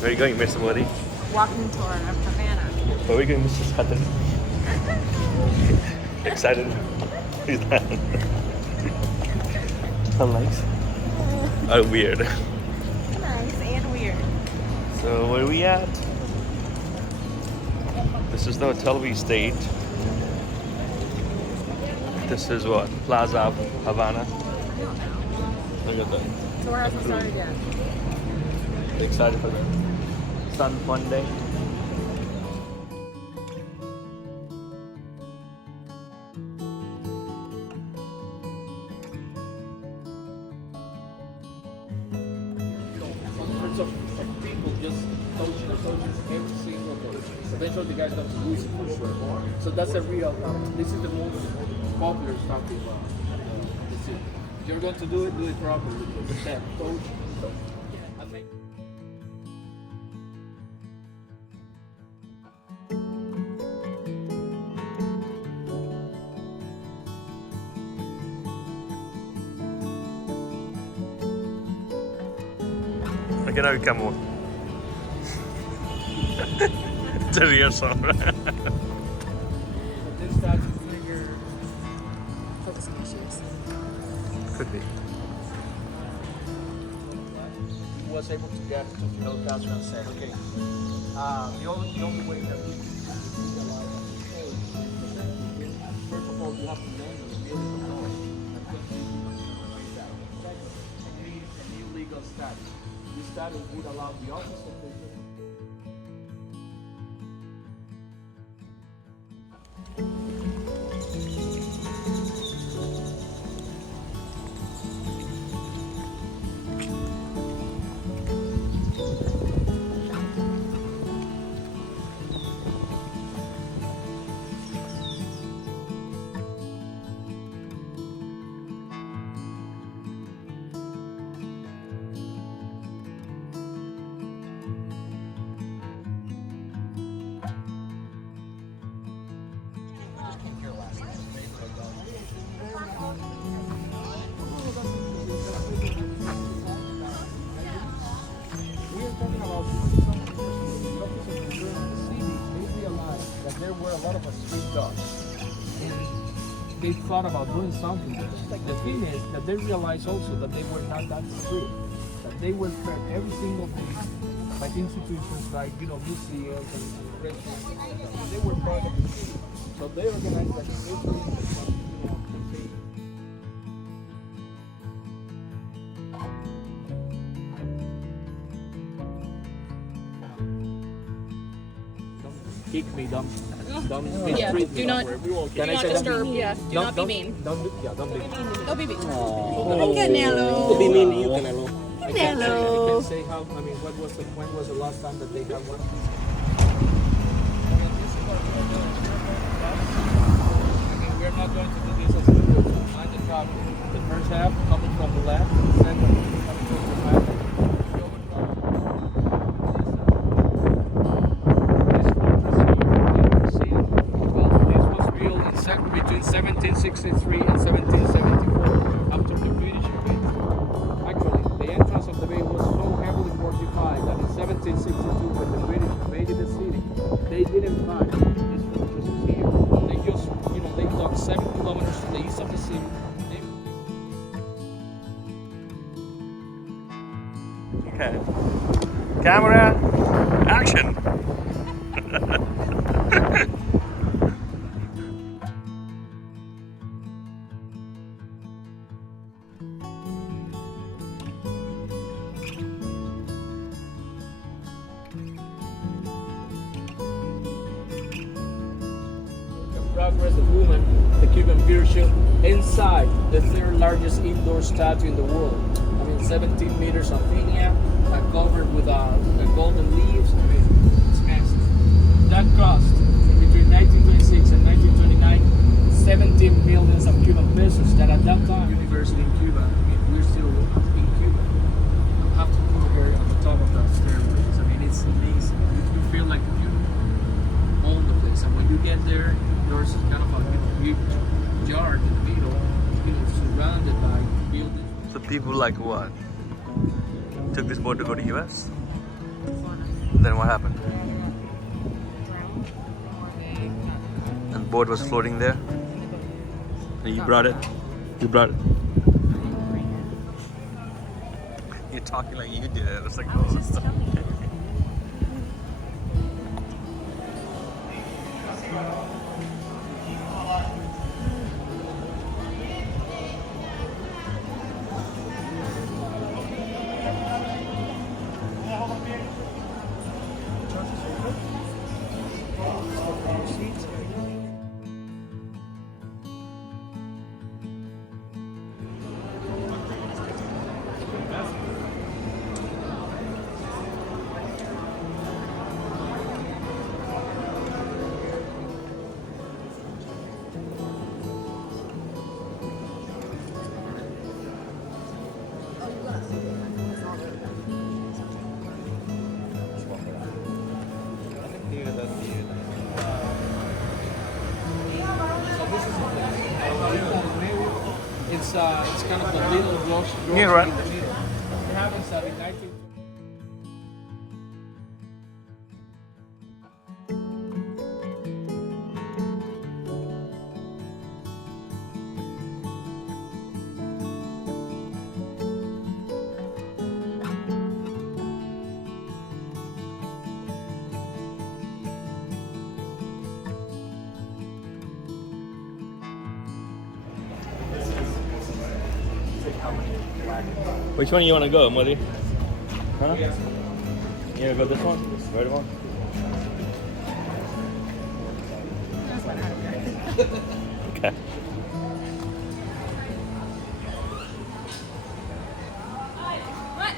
Where are you going, Mr. Modi? Walking tour of Havana. Where are we going, Mr. Sutton? Excited? Who's that? How nice? Oh, weird. Nice and weird. So where are we at? This is the hotel we stayed. This is what? Plaza Havana. Look at that. Tour hasn't started yet. Excited for the sun fun day. Of people just coaching every single coach. Eventually the guys got to lose it for sure. So that's a real, this is the most popular stuff about this is, if you're going to do it properly. With that coach. I think. Okej, nu kan man. Seriöst. This statue figure Focusing issues. Could be. was able to get to Fidel Castro and said, okay, the only way that we can realize first of all, you have to name the building of noise. An illegal status. This status would allow the office of the there were a lot of street dogs. And they thought about doing something. The thing is that they realized also that they were not that street. That they were fed every single day by institutions like, museums and restaurants. They were part of the city. So they organized like a kick me, don't Yeah, mistreat me. do not, We won't do kick not me. disturb. Yeah, do not be mean. Don't be mean. Don't be mean. Oh. Canelo. Be mean to you, Canelo. I can't Hello. say how. I mean, when was the last time that they had one? We're not going to do this as a group. Mind the travel. The first half coming from the left, the second coming from the right. This was built between 1763 and 1774 after the British invaded. Actually, the entrance of the bay was so heavily fortified that in 1762, when the British invaded the city, they didn't find these fortresses here. They just, they dug 7 kilometers to the east of the city. Okay. Camera, action. Progress of woman, the Cuban virtue, inside the third largest indoor statue in the world. I mean, 17 meters of linear, covered with golden leaves. I mean, it's massive. That cost between 1926 and 1929, 17 millions of Cuban pesos. That at that time, university in Cuba. I mean, we're still in Cuba. You have to go here at the top of that stairways. I mean, it's amazing. You feel like you own the place, and when you get there, there's kind of a big yard in the middle, surrounded by buildings. So people like what? Took this boat to go to US? Then what happened? Drowned. Or they got And the board was floating there. And you brought it. You brought it. You're talking like you did it. It's like, I was just telling you. It's kind of a little grocery Yeah, right. in the middle. We have it in 19. Which one you want to go, Modi? Huh? You want to go this one? Right one? Okay. What?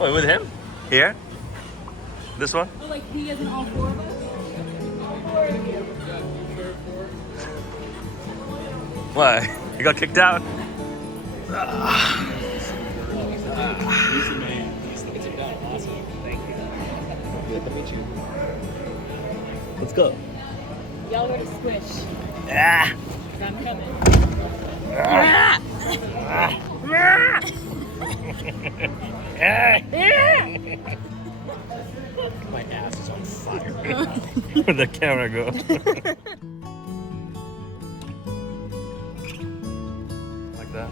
Oh, with him? Here? This one? Oh, like he isn't all four of us? All four of you. Why? You got kicked out? He's the man. He's the man. Awesome. Thank you. Good to meet you. Let's go. Y'all were to squish. Ah! 'Cause I'm coming. My ass is on fire. Where'd the camera go? Like that?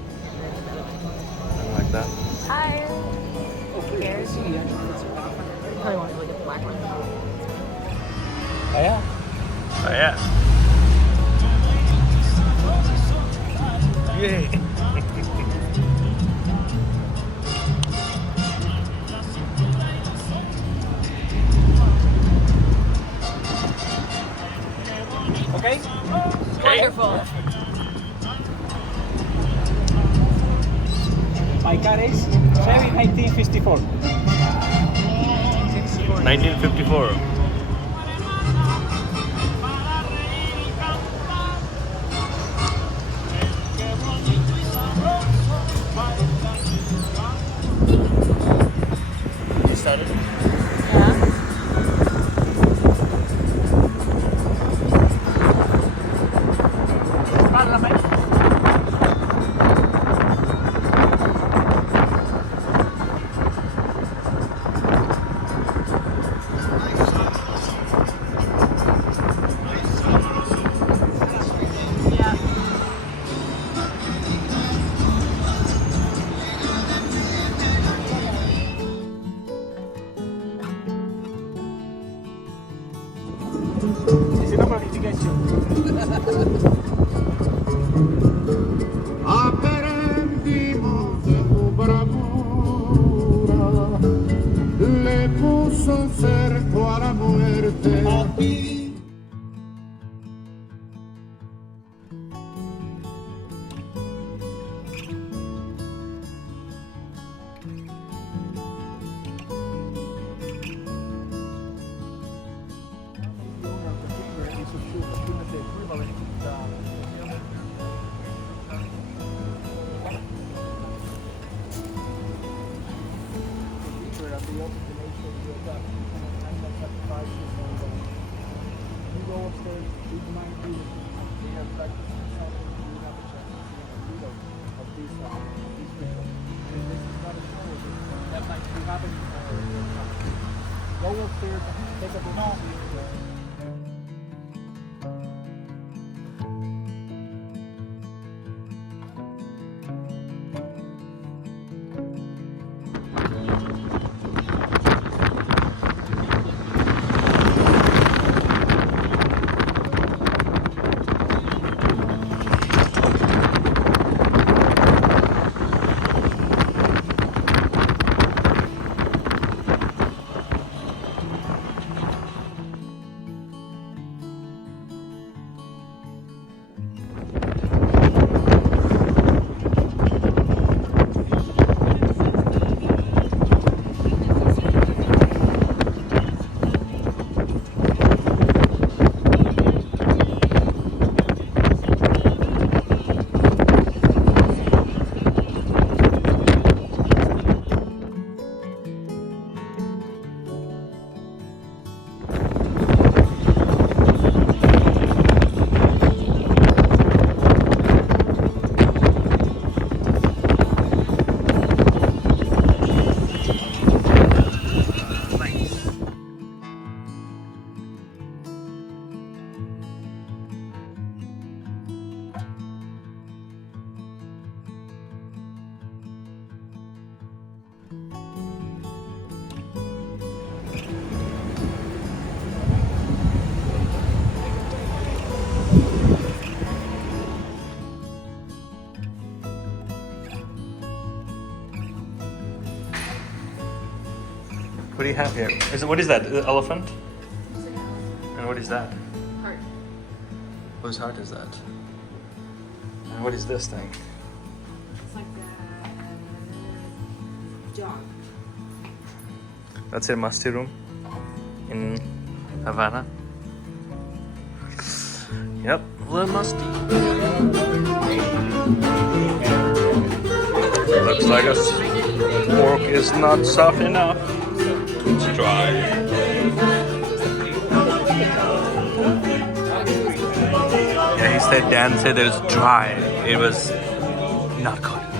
Like that? Hi. Oh, please. Probably want to look at the black one. Oh, yeah. Oh, yeah. Yay. Okay? Wonderful. My car is Chevy 1954. 1954. You started? Yeah. Aprendimos de tu bravura, le puso cerco a la muerte. This is not a show. happen. Go upstairs, take a book. What do you have here? What is that? The elephant? And what is that? Heart. Whose heart is that? And what is this thing? It's like a dog. That's a musty room in Havana. Yep, a little musty. Looks like a fork is not soft enough. It's dry. Yeah, Dan said that it's dry. It was not good.